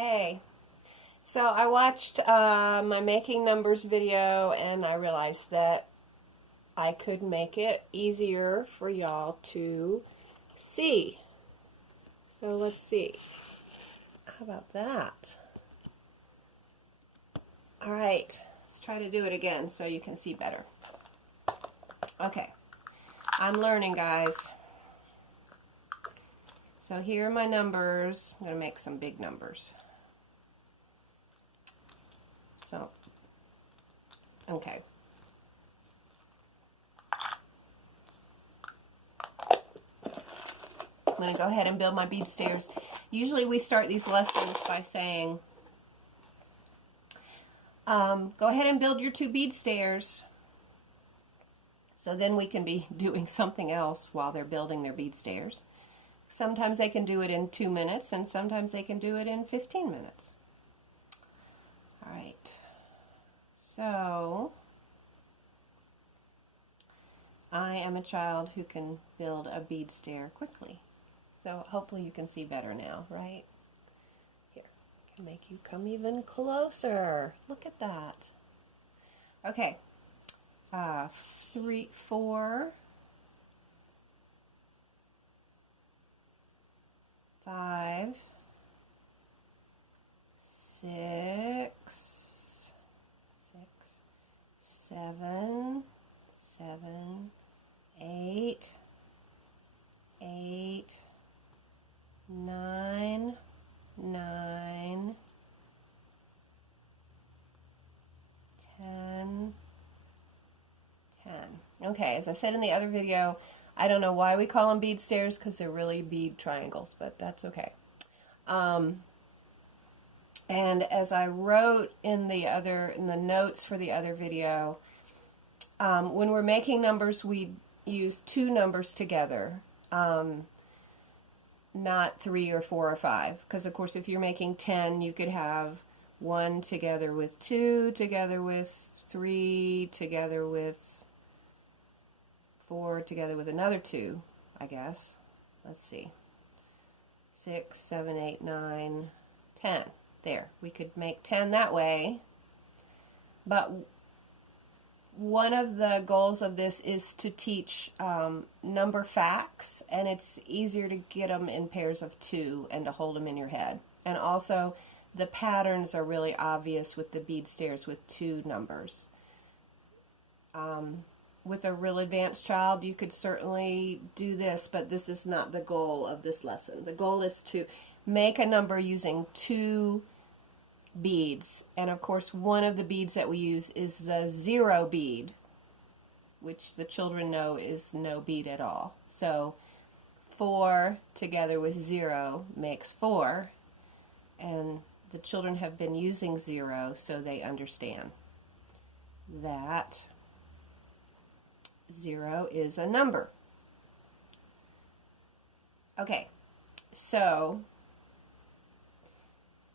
Hey, so I watched my making numbers video and I realized that I could make it easier for y'all to see. So let's see. How about that? All right, let's try to do it again so you can see better. Okay, I'm learning, guys. So here are my numbers. I'm going to make some big numbers. So, okay. I'm going to go ahead and build my bead stairs. Usually we start these lessons by saying, go ahead and build your 2 bead stairs. So then we can be doing something else while they're building their bead stairs. Sometimes they can do it in 2 minutes and sometimes they can do it in 15 minutes. All right. So I am a child who can build a bead stair quickly. So hopefully you can see better now, right? Here, I can make you come even closer. Look at that. Okay, 3, 4, 5, 6, 7, 8, 9, 10. Okay, as I said in the other video, I don't know why we call them bead stairs because they're really bead triangles, but that's okay. And as I wrote in the notes for the other video, when we're making numbers, we use 2 numbers together, not 3 or 4 or 5. Because of course, if you're making 10, you could have 1 together with 2, together with 3, together with 4, together with another 2, I guess. Let's see. 6, 7, 8, 9, 10. There, we could make 10 that way, but one of the goals of this is to teach number facts, and it's easier to get them in pairs of 2 and to hold them in your head. And also, the patterns are really obvious with the bead stairs with 2 numbers. With a real advanced child, you could certainly do this, but this is not the goal of this lesson. The goal is to make a number using 2 beads, and of course one of the beads that we use is the 0 bead, which the children know is no bead at all. So 4 together with 0 makes 4, and the children have been using 0, so they understand that 0 is a number. Okay, so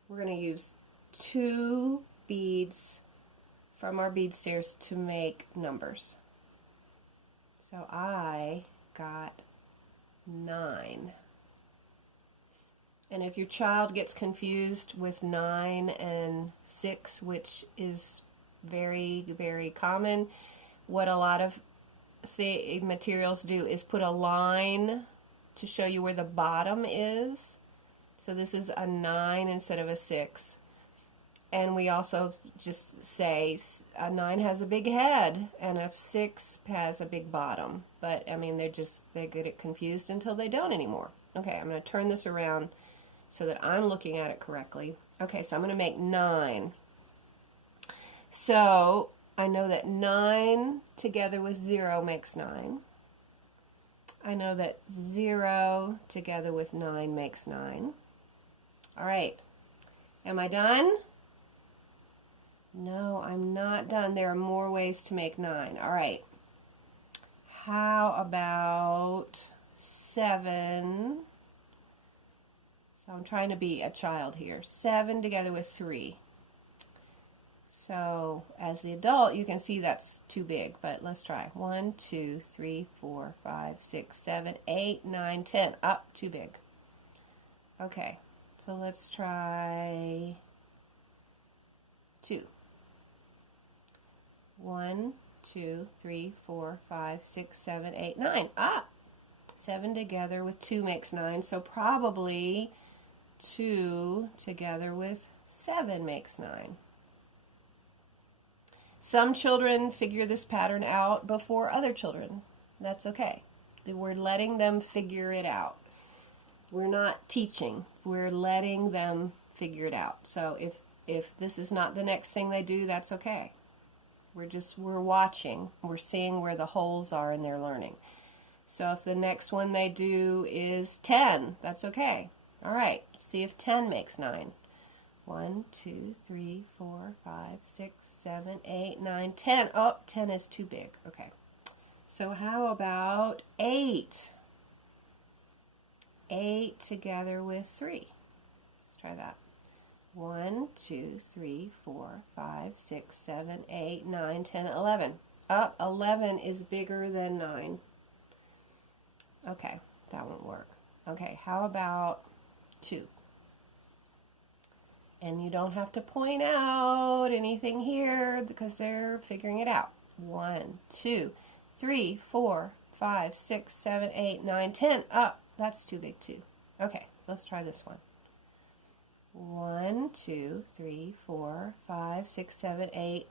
we're going to use 2 beads from our bead stairs to make numbers. So I got 9. And if your child gets confused with 9 and 6, which is very, very common, what a lot of the materials do is put a line to show you where the bottom is. So this is a 9 instead of a 6. And we also just say a 9 has a big head and a 6 has a big bottom. But I mean, they get it confused until they don't anymore. Okay, I'm going to turn this around so that I'm looking at it correctly. Okay, so I'm going to make 9. So I know that 9 together with 0 makes 9. I know that 0 together with 9 makes 9. All right, am I done? No, I'm not done. There are more ways to make 9. All right. How about 7? So I'm trying to be a child here. 7 together with 3. So as the adult, you can see that's too big, but let's try. 1, 2, 3, 4, 5, 6, 7, 8, 9, 10. Up, too big. Okay, so let's try 2. 1, 2, 3, 4, 5, 6, 7, 8, 9. Ah! 7 together with 2 makes 9, so probably 2 together with 7 makes 9. Some children figure this pattern out before other children. That's okay. We're letting them figure it out. We're not teaching. We're letting them figure it out. So if this is not the next thing they do, that's okay. We're watching. We're seeing where the holes are in their learning. So if the next one they do is 10, that's okay. All right, see if 10 makes 9. 1, 2, 3, 4, 5, 6, 7, 8, 9, 10. Oh, 10 is too big. Okay. So how about 8? 8 together with 3. Let's try that. 1, 2, 3, 4, 5, 6, 7, 8, 9, 10, 11. Up, 11 is bigger than 9. Okay, that won't work. Okay, how about 2? And you don't have to point out anything here because they're figuring it out. 1, 2, 3, 4, 5, 6, 7, 8, 9, 10. Up, that's too big too. Okay, let's try this one. 1, 2, 3, 4, 5, 6, 7, 8,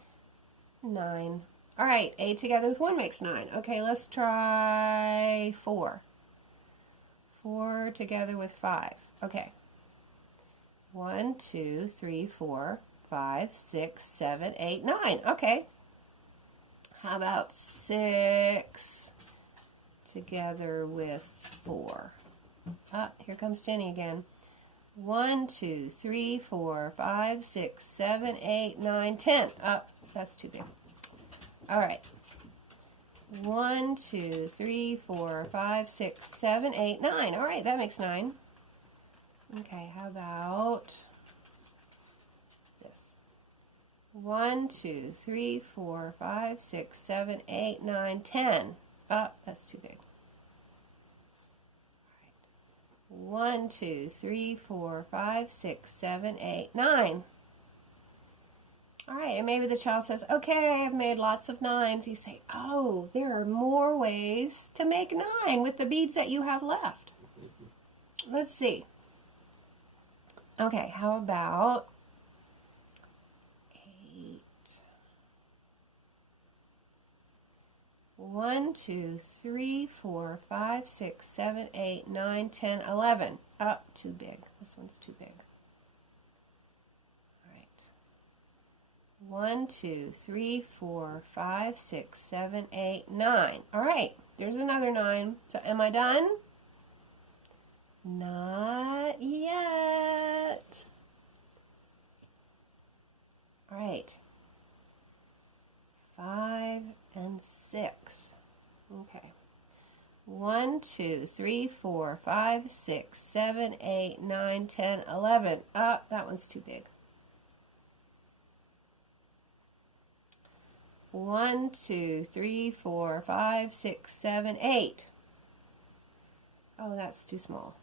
9. All right, 8 together with 1 makes 9. Okay, let's try 4. 4 together with 5. Okay. 1, 2, 3, 4, 5, 6, 7, 8, 9. Okay. How about 6 together with 4? Ah, here comes Jenny again. 1, 2, 3, 4, 5, 6, 7, 8, 9, 10. Oh, that's too big. All right. 1, 2, 3, 4, 5, 6, 7, 8, 9. All right, that makes 9. Okay, how about this? 1, 2, 3, 4, 5, 6, 7, 8, 9, 10. Oh, that's too big. 1, 2, 3, 4, 5, 6, 7, 8, 9. All right, and maybe the child says, okay, I've made lots of 9s. You say, oh, there are more ways to make 9 with the beads that you have left. Let's see. Okay, how about 8? 1, 2, 3, 4, 5, 6, 7, 8, 9, 10, 11. Oh, too big. This one's too big. All right. 1, 2, 3, 4, 5, 6, 7, 8, 9. All right, there's another 9. So am I done? Not yet. All right. 5 and 6. Okay. 1, 2, 3, 4, 5, 6, 7, 8, 9, 10, 11. Oh, that one's too big. 1, 2, 3, 4, 5, 6, 7, 8. Oh, that's too small.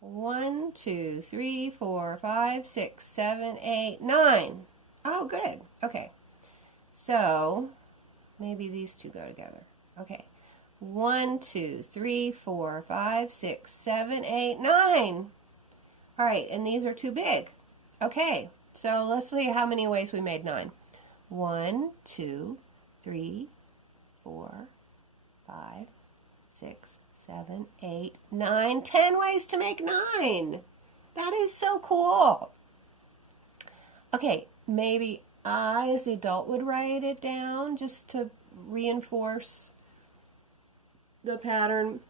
1, 2, 3, 4, 5, 6, 7, 8, 9. Oh, good. Okay. So, maybe these two go together. Okay. 1, 2, 3, 4, 5, 6, 7, 8, 9. All right, and these are too big. Okay, so let's see how many ways we made 9. 1, 2, 3, 4, 5, 6, 7, 8, 9, 10 ways to make 9. That is so cool. Okay, maybe I, as the adult, would write it down just to reinforce the pattern.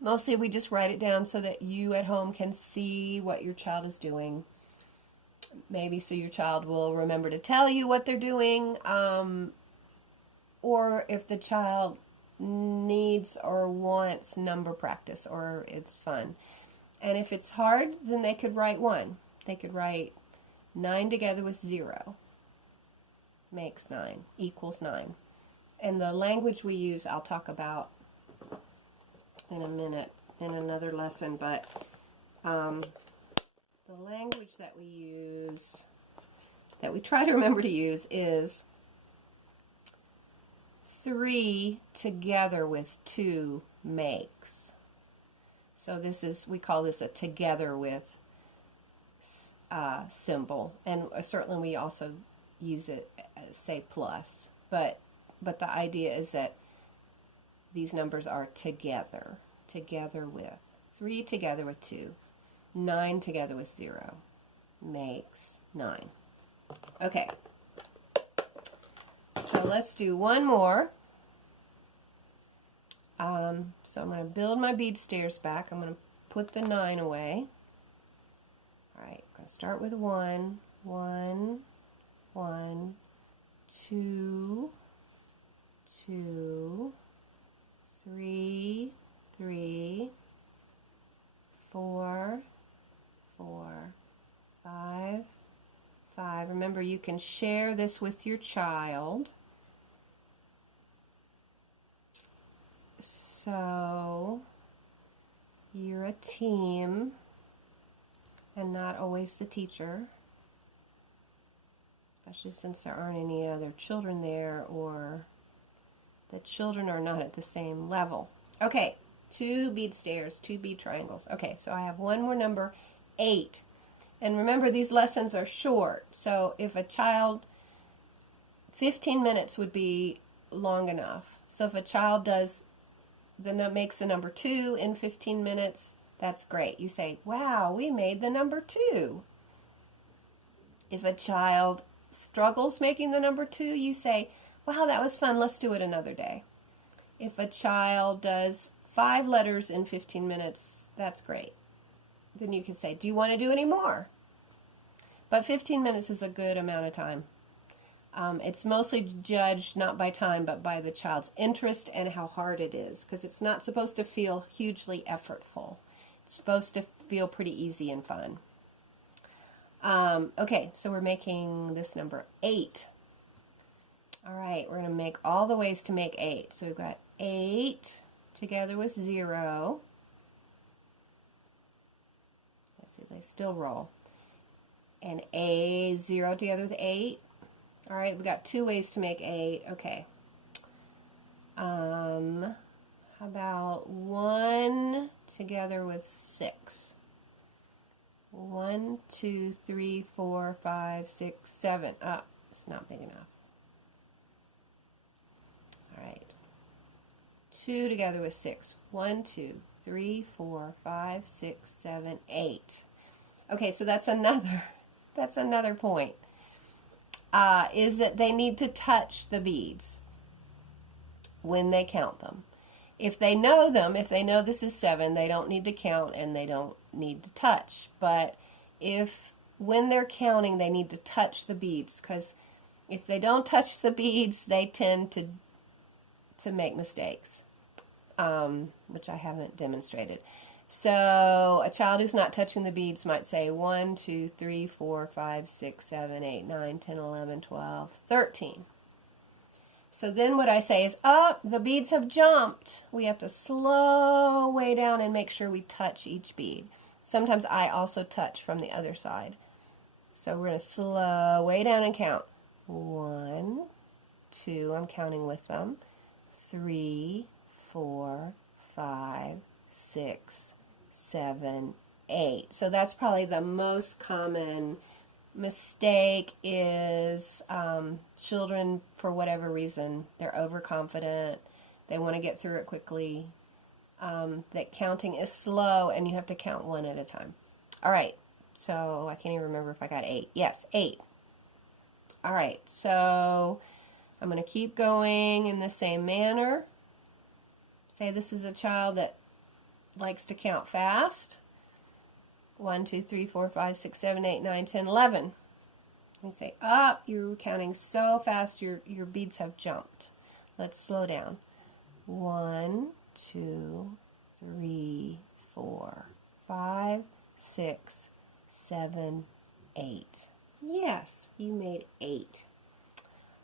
Mostly we just write it down so that you at home can see what your child is doing. Maybe so your child will remember to tell you what they're doing, or if the child needs or wants number practice or it's fun. And if it's hard, then they could write 1. They could write 9 together with 0 makes 9, equals 9. And the language we use I'll talk about in a minute in another lesson, but the The language that we use, that we try to remember to use, is 3 together with 2 makes. So this is, we call this a together with symbol, and certainly we also use it as, say, plus, but the idea is that these numbers are together with. 3 together with 2, 9 together with 0 makes 9. Okay, so let's do one more. So I'm going to build my bead stairs back. I'm going to put the 9 away. All right, I'm going to start with 1, 1, 1, 2, 2, 3, 3, 4, 4, 5, 5. Remember, you can share this with your child. So you're a team and not always the teacher, especially since there aren't any other children there or the children are not at the same level. Okay, 2 bead stairs, 2 bead triangles. Okay, so I have one more number, 8. And remember, these lessons are short, so if a child, 15 minutes would be long enough. So if a child makes the number 2 in 15 minutes, that's great. You say, wow, we made the number 2. If a child struggles making the number 2, you say, wow, that was fun, let's do it another day. If a child does 5 letters in 15 minutes, that's great. Then you can say, do you want to do any more? But 15 minutes is a good amount of time. It's mostly judged not by time, but by the child's interest and how hard it is, because it's not supposed to feel hugely effortful. It's supposed to feel pretty easy and fun. Okay, so we're making this number 8. All right, we're going to make all the ways to make 8. So we've got 8 together with 0. Let's see, they still roll. And 0 together with 8. All right, we've got 2 ways to make 8. Okay. How about 1 together with 6? 1, 2, 3, 4, 5, 6, 7. Oh, it's not big enough. All right. 2 together with 6. 1, 2, 3, 4, 5, 6, 7, 8. Okay, so that's another point. Is that they need to touch the beads when they count them. If they know them, if they know this is 7, they don't need to count and they don't need to touch. But when they're counting, they need to touch the beads, because if they don't touch the beads, they tend to make mistakes, which I haven't demonstrated. So a child who's not touching the beads might say 1, 2, 3, 4, 5, 6, 7, 8, 9, 10, 11, 12, 13. So then what I say is, the beads have jumped. We have to slow way down and make sure we touch each bead. Sometimes I also touch from the other side. So we're going to slow way down and count. 1, 2, I'm counting with them. 3, 4, 5, 6, 7, 8. So that's probably the most common mistake is children, for whatever reason, they're overconfident. They want to get through it quickly. That counting is slow and you have to count 1 at a time. All right, so I can't even remember if I got 8. Yes, 8. All right, so I'm going to keep going in the same manner. Say this is a child that likes to count fast. 1, 2, 3, 4, 5, 6, 7, 8, 9, 10, 11. We say, you're counting so fast, your beads have jumped. Let's slow down. 1, 2, 3, 4, 5, 6, 7, 8. Yes, you made 8.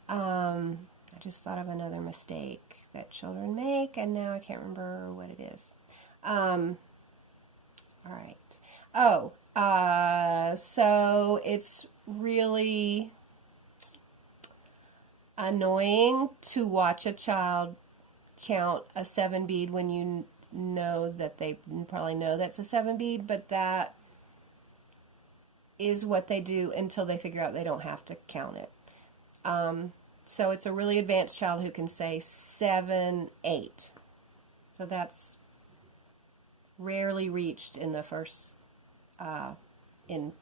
I just thought of another mistake that children make, and now I can't remember what it is. All right. So it's really annoying to watch a child count a 7 bead when you know that they probably know that's a 7 bead, but that is what they do until they figure out they don't have to count it. So it's a really advanced child who can say 7, 8. So that's rarely reached in the first, in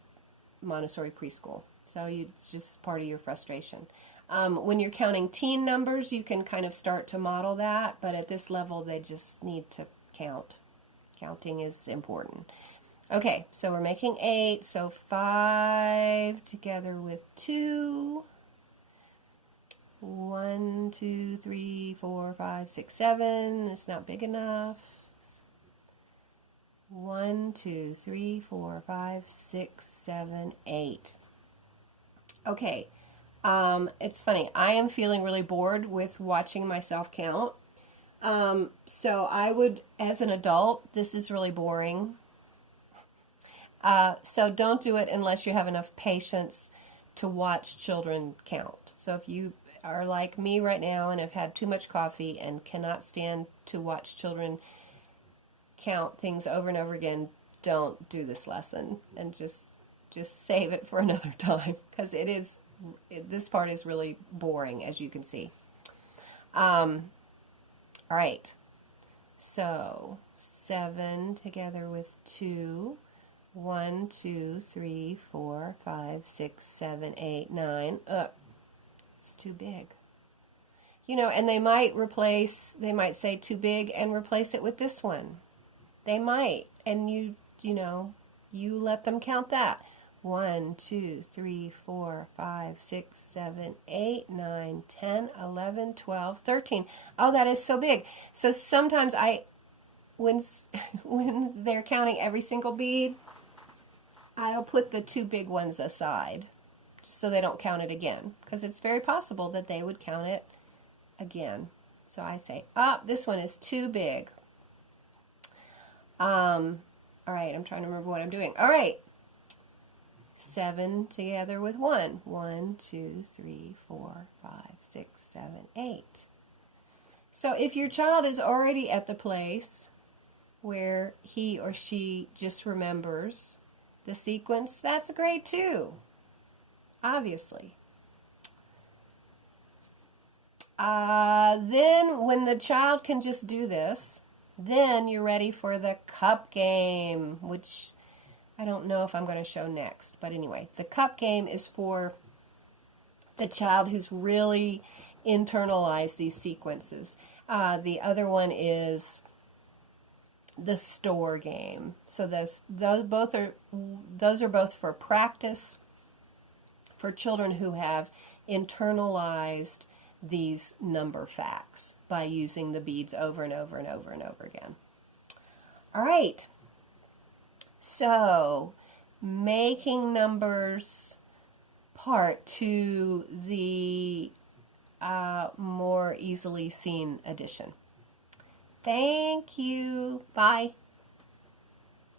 Montessori preschool. So it's just part of your frustration. When you're counting teen numbers, you can kind of start to model that, but at this level, they just need to count. Counting is important. Okay, so we're making 8, so 5 together with 2. 1, 2, 3, 4, 5, 6, 7. It's not big enough. 1, 2, 3, 4, 5, 6, 7, 8. Okay, it's funny. I am feeling really bored with watching myself count. So I would, as an adult, this is really boring. So don't do it unless you have enough patience to watch children count. So if you are like me right now and have had too much coffee and cannot stand to watch children count things over and over again, don't do this lesson and just save it for another time, because this part is really boring, as you can see. All right, so 7 together with 2. 1, 2, 3, 4, 5, 6, 7, 8, 9. It's too big. You know, and they might say too big and replace it with this one. They might, and you let them count that. 1, 2, 3, 4, 5, 6, 7, 8, 9, 10, 11, 12, 13. Oh, that is so big. So sometimes when they're counting every single bead, I'll put the 2 big ones aside just so they don't count it again, because it's very possible that they would count it again. So I say, this one is too big. All right, I'm trying to remember what I'm doing. All right, 7 together with 1. 1, 2, 3, 4, 5, 6, 7, 8. So if your child is already at the place where he or she just remembers the sequence, that's great too, obviously. Then when the child can just do this, then you're ready for the cup game, which I don't know if I'm going to show next. But anyway, the cup game is for the child who's really internalized these sequences. The other one is the store game. So those are both for practice for children who have internalized these number facts by using the beads over and over and over and over again. All right. So, making numbers part to the more easily seen edition. Thank you. Bye.